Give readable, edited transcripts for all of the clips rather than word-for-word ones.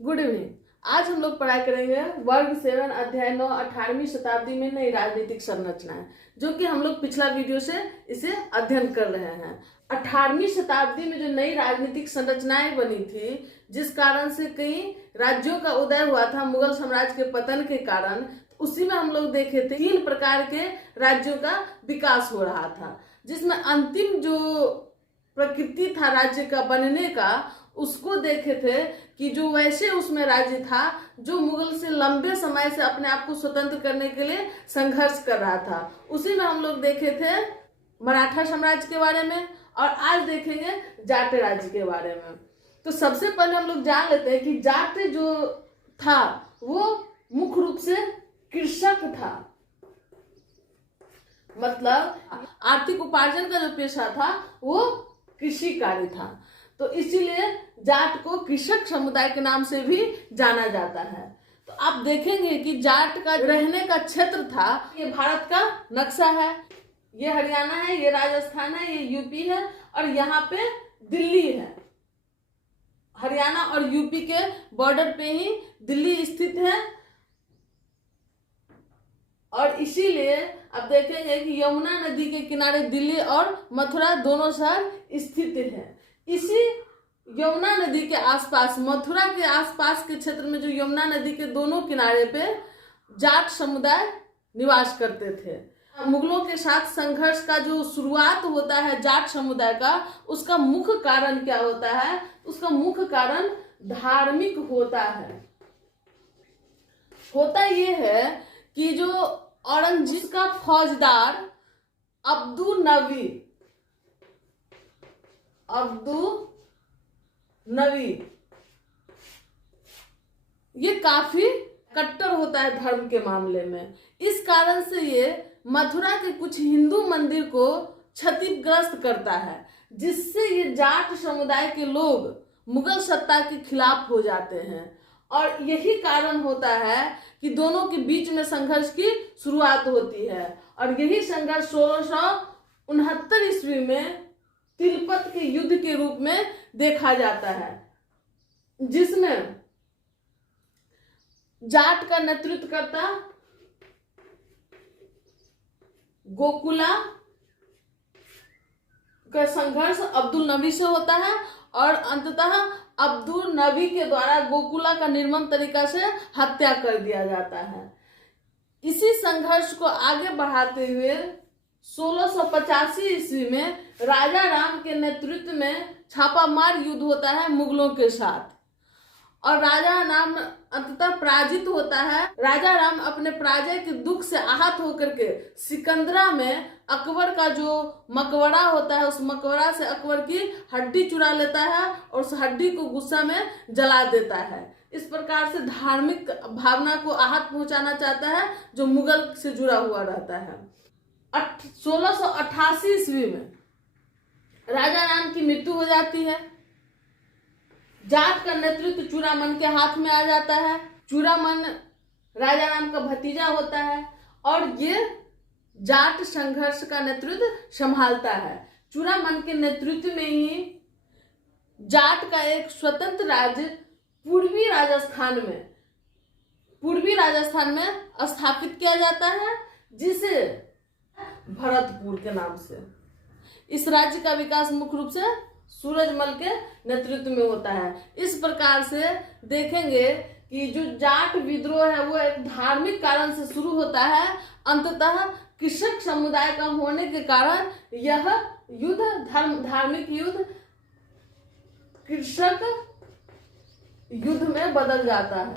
Good evening. आज हम लोग पढ़ाई करेंगे वर्ग 7 अध्याय 9 18वीं शताब्दी में नई राजनीतिक संरचनाएं, जो कि हम लोग पिछला वीडियो से इसे अध्ययन कर रहे हैं। 18वीं शताब्दी में जो नई राजनीतिक संरचनाएं बनी थी, जिस कारण से कई राज्यों का उदय हुआ था मुगल साम्राज्य के पतन के कारण, उसी में हम लोग देखे थे 3 प्रकार के राज्यों का विकास हो रहा था, जिसमें अंतिम जो प्रकृति था राज्य का बनने का, उसको देखे थे कि जो वैसे उसमें राज्य था जो मुगल से लंबे समय से अपने आप को स्वतंत्र करने के लिए संघर्ष कर रहा था। उसी में हम लोग देखे थे मराठा साम्राज्य के बारे में, और आज देखेंगे जाट राज्य के बारे में। तो सबसे पहले हम लोग जान लेते हैं कि जाट जो था वो मुख्य रूप से कृषक था, मतलब आर्थिक उपार्जन का जो पेशा था वो कृषि कार्य था। तो इसीलिए जाट को कृषक समुदाय के नाम से भी जाना जाता है। तो आप देखेंगे कि जाट का रहने का क्षेत्र था, ये भारत का नक्शा है, ये हरियाणा है, ये राजस्थान है, ये यूपी है, और यहाँ पे दिल्ली है। हरियाणा और यूपी के बॉर्डर पे ही दिल्ली स्थित है, और इसीलिए आप देखेंगे कि यमुना नदी के किनारे दिल्ली और मथुरा दोनों शहर स्थित है। इसी यमुना नदी के आसपास, मथुरा के आसपास के क्षेत्र में जो यमुना नदी के दोनों किनारे पे जाट समुदाय निवास करते थे। मुगलों के साथ संघर्ष का जो शुरुआत होता है जाट समुदाय का, उसका मुख्य कारण क्या होता है? उसका मुख्य कारण धार्मिक होता है। होता ये है कि जो औरंगजेब का फौजदार अब्दुल नबी ये काफी कट्टर होता है धर्म के मामले में। इस कारण से ये मथुरा के कुछ हिंदू मंदिर को क्षतिग्रस्त करता है, जिससे ये जाट समुदाय के लोग मुगल सत्ता के खिलाफ हो जाते हैं, और यही कारण होता है कि दोनों के बीच में संघर्ष की शुरुआत होती है। और यही संघर्ष 1669 ईस्वी में तिलपत के युद्ध के रूप में देखा जाता है, जिसमें जाट का नेतृत्व करता गोकुला का संघर्ष अब्दुल नबी से होता है, और अंततः अब्दुल नबी के द्वारा गोकुला का निर्मम तरीका से हत्या कर दिया जाता है। इसी संघर्ष को आगे बढ़ाते हुए 1685 ईस्वी में राजा राम के नेतृत्व में छापामार युद्ध होता है मुगलों के साथ, और राजा राम अंततः पराजित होता है। राजा राम अपने पराजय के दुख से आहत होकर के सिकंदरा में अकबर का जो मकबरा होता है, उस मकबरा से अकबर की हड्डी चुरा लेता है और उस हड्डी को गुस्सा में जला देता है। इस प्रकार से धार्मिक भावना को आहत पहुंचाना चाहता है जो मुगल से जुड़ा हुआ रहता है। 1688 ईस्वी में राजा राम की मृत्यु हो जाती है। जाट का नेतृत्व चूड़ामन के हाथ में आ जाता है। चूड़ामन राजा राम का भतीजा होता है, और ये जाट संघर्ष का नेतृत्व संभालता है। चूड़ामन के नेतृत्व में ही जाट का एक स्वतंत्र राज्य पूर्वी राजस्थान में स्थापित किया जाता है, जिसे भरतपुर के नाम से। इस राज्य का विकास मुख्य रूप से सूरजमल के नेतृत्व में होता है। इस प्रकार से देखेंगे कि जो जाट विद्रोह है वो एक धार्मिक कारण से शुरू होता है, अंततः कृषक समुदाय का होने के कारण यह युद्ध धार्मिक युद्ध कृषक युद्ध में बदल जाता है।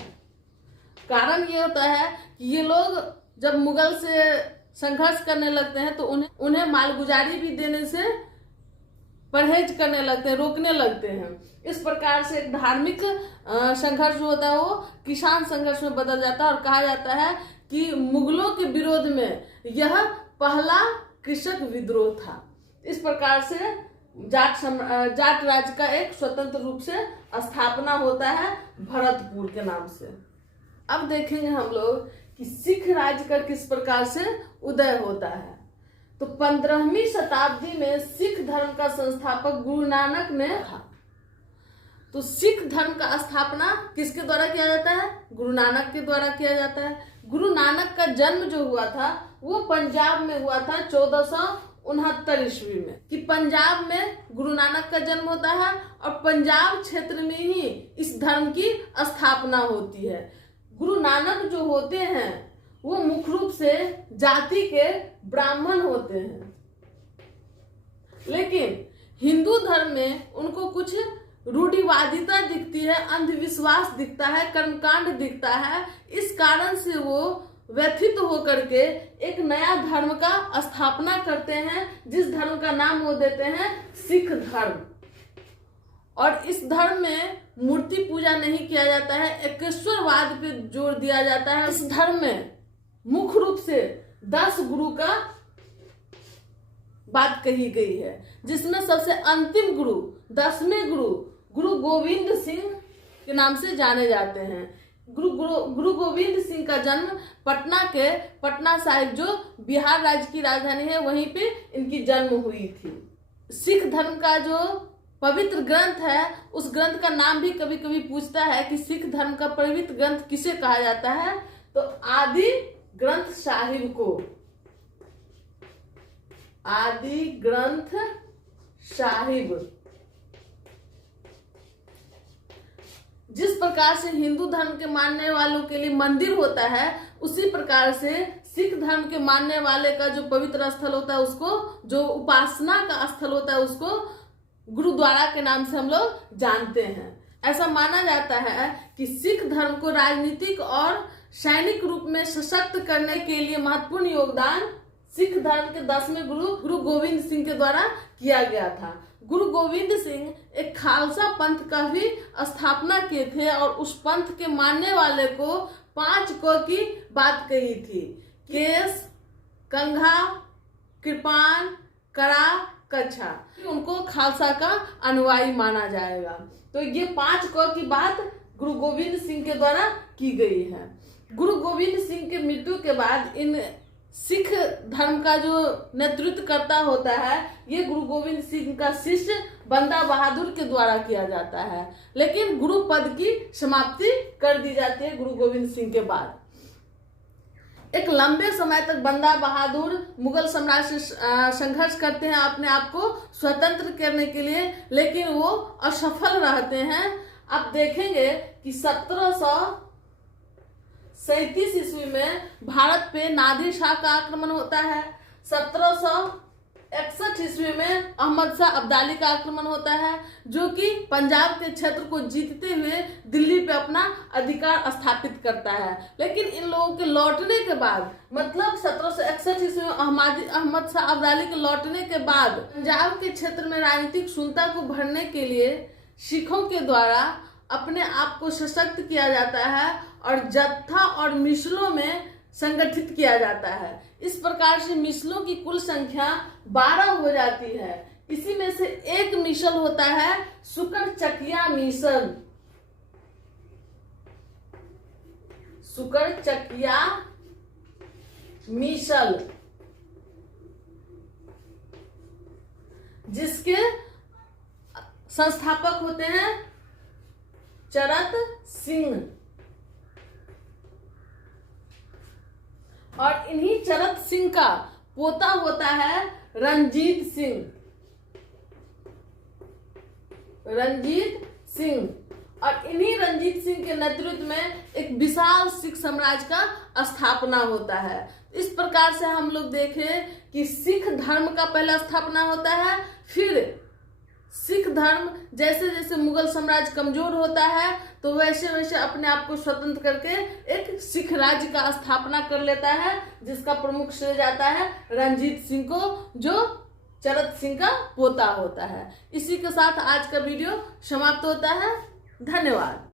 कारण ये होता है कि ये लोग जब मुगल से संघर्ष करने लगते हैं तो उन्हें मालगुजारी भी देने से परहेज करने लगते हैं, रोकने लगते हैं। इस प्रकार से एक धार्मिक संघर्ष होता है वो किसान संघर्ष में बदल जाता है, और कहा जाता है कि मुगलों के विरोध में यह पहला कृषक विद्रोह था। इस प्रकार से जाट राज्य का एक स्वतंत्र रूप से स्थापना होता है भरतपुर के नाम से। अब देखेंगे हम लोग कि सिख राज्य का किस प्रकार से उदय होता है। तो 15वीं शताब्दी में सिख धर्म का संस्थापक गुरु नानक ने था। तो सिख धर्म का स्थापना किसके द्वारा किया जाता है? गुरु नानक के द्वारा किया जाता है। गुरु नानक का जन्म जो हुआ था वो पंजाब में हुआ था 1469 ईस्वी में। कि पंजाब में गुरु नानक का जन्म होता है और पंजाब क्षेत्र में ही इस धर्म की स्थापना होती है। गुरु नानक जो होते हैं वो मुख्य रूप से जाति के ब्राह्मण होते हैं, लेकिन हिंदू धर्म में उनको कुछ रूढ़िवादिता दिखती है, अंधविश्वास दिखता है, कर्मकांड दिखता है। इस कारण से वो व्यथित होकर के एक नया धर्म का स्थापना करते हैं, जिस धर्म का नाम वो देते हैं सिख धर्म। और इस धर्म में मूर्ति पूजा नहीं किया जाता है, एकेश्वरवाद पे जोर दिया जाता है। इस धर्म में मुख्य रूप से 10 गुरु का बात कही गई है, जिसमें सबसे अंतिम गुरु 10वें गुरु गोविंद सिंह के नाम से जाने जाते हैं। गुरु गोविंद सिंह का जन्म पटना साहिब जो बिहार राज्य की राजधानी है वहीं पे इनकी जन्म हुई थी। सिख धर्म का जो पवित्र ग्रंथ है उस ग्रंथ का नाम भी कभी कभी पूछता है कि सिख धर्म का पवित्र ग्रंथ किसे कहा जाता है, तो आदि ग्रंथ साहिब को, आदि ग्रंथ साहिब। जिस प्रकार से हिंदू धर्म के मानने वालों के लिए मंदिर होता है, उसी प्रकार से सिख धर्म के मानने वाले का जो पवित्र स्थल होता है उसको, जो उपासना का स्थल होता है उसको गुरुद्वारा के नाम से हम लोग जानते हैं। ऐसा माना जाता है कि सिख धर्म को राजनीतिक और सैनिक रूप में सशक्त करने के लिए महत्वपूर्ण योगदान सिख धर्म के 10वें गुरु गोविंद सिंह के द्वारा किया गया था। गुरु गोविंद सिंह एक खालसा पंथ का भी स्थापना किए थे और उस पंथ के मानने वाले को 5 क की बात कही थी: केस, कंघा, कृपान, कड़ा, कच्छा। उनको खालसा का अनुयायी माना जाएगा। तो ये 5 क की बात गुरु गोविंद सिंह के द्वारा की गई है। गुरु गोविंद सिंह के मृत्यु के बाद इन सिख धर्म का जो नेतृत्व करता होता है ये गुरु गोविंद सिंह का शिष्य बंदा बहादुर के द्वारा किया जाता है, लेकिन गुरु पद की समाप्ति कर दी जाती है गुरु गोविंद सिंह के बाद। एक लंबे समय तक बंदा बहादुर मुगल सम्राट से संघर्ष करते हैं अपने आप को स्वतंत्र करने के लिए, लेकिन वो असफल रहते हैं। आप देखेंगे कि 1737 ईस्वी में भारत पे नादिर शाह का आक्रमण होता है। 1761 ईस्वी में अहमद शाह अब्दाली का आक्रमण होता है, जो कि पंजाब के क्षेत्र को जीतते हुए दिल्ली पे अपना अधिकार स्थापित करता है। लेकिन इन लोगों के लौटने के बाद, मतलब 1761 ईस्वी में अहमद शाह अब्दाली के लौटने के बाद पंजाब के क्षेत्र में राजनीतिक शून्यता को भरने के लिए सिखों के द्वारा अपने आप को सशक्त किया जाता है और जत्था और मिसलों में संगठित किया जाता है। इस प्रकार से मिसलों की कुल संख्या 12 हो जाती है। इसी में से एक मिसल होता है सुकरचकिया मिसल। सुकरचकिया मिसल, जिसके संस्थापक होते हैं चरत सिंह। और इन्हीं चरत सिंह का पोता होता है रणजीत सिंह। रणजीत सिंह, और इन्हीं रणजीत सिंह के नेतृत्व में एक विशाल सिख साम्राज्य का स्थापना होता है। इस प्रकार से हम लोग देखें कि सिख धर्म का पहला स्थापना होता है, फिर सिख धर्म जैसे जैसे मुगल साम्राज्य कमजोर होता है तो वैसे वैसे अपने आप को स्वतंत्र करके एक सिख राज्य का स्थापना कर लेता है, जिसका प्रमुख श्रेय जाता है रणजीत सिंह को, जो चरत सिंह का पोता होता है। इसी के साथ आज का वीडियो समाप्त होता है। धन्यवाद।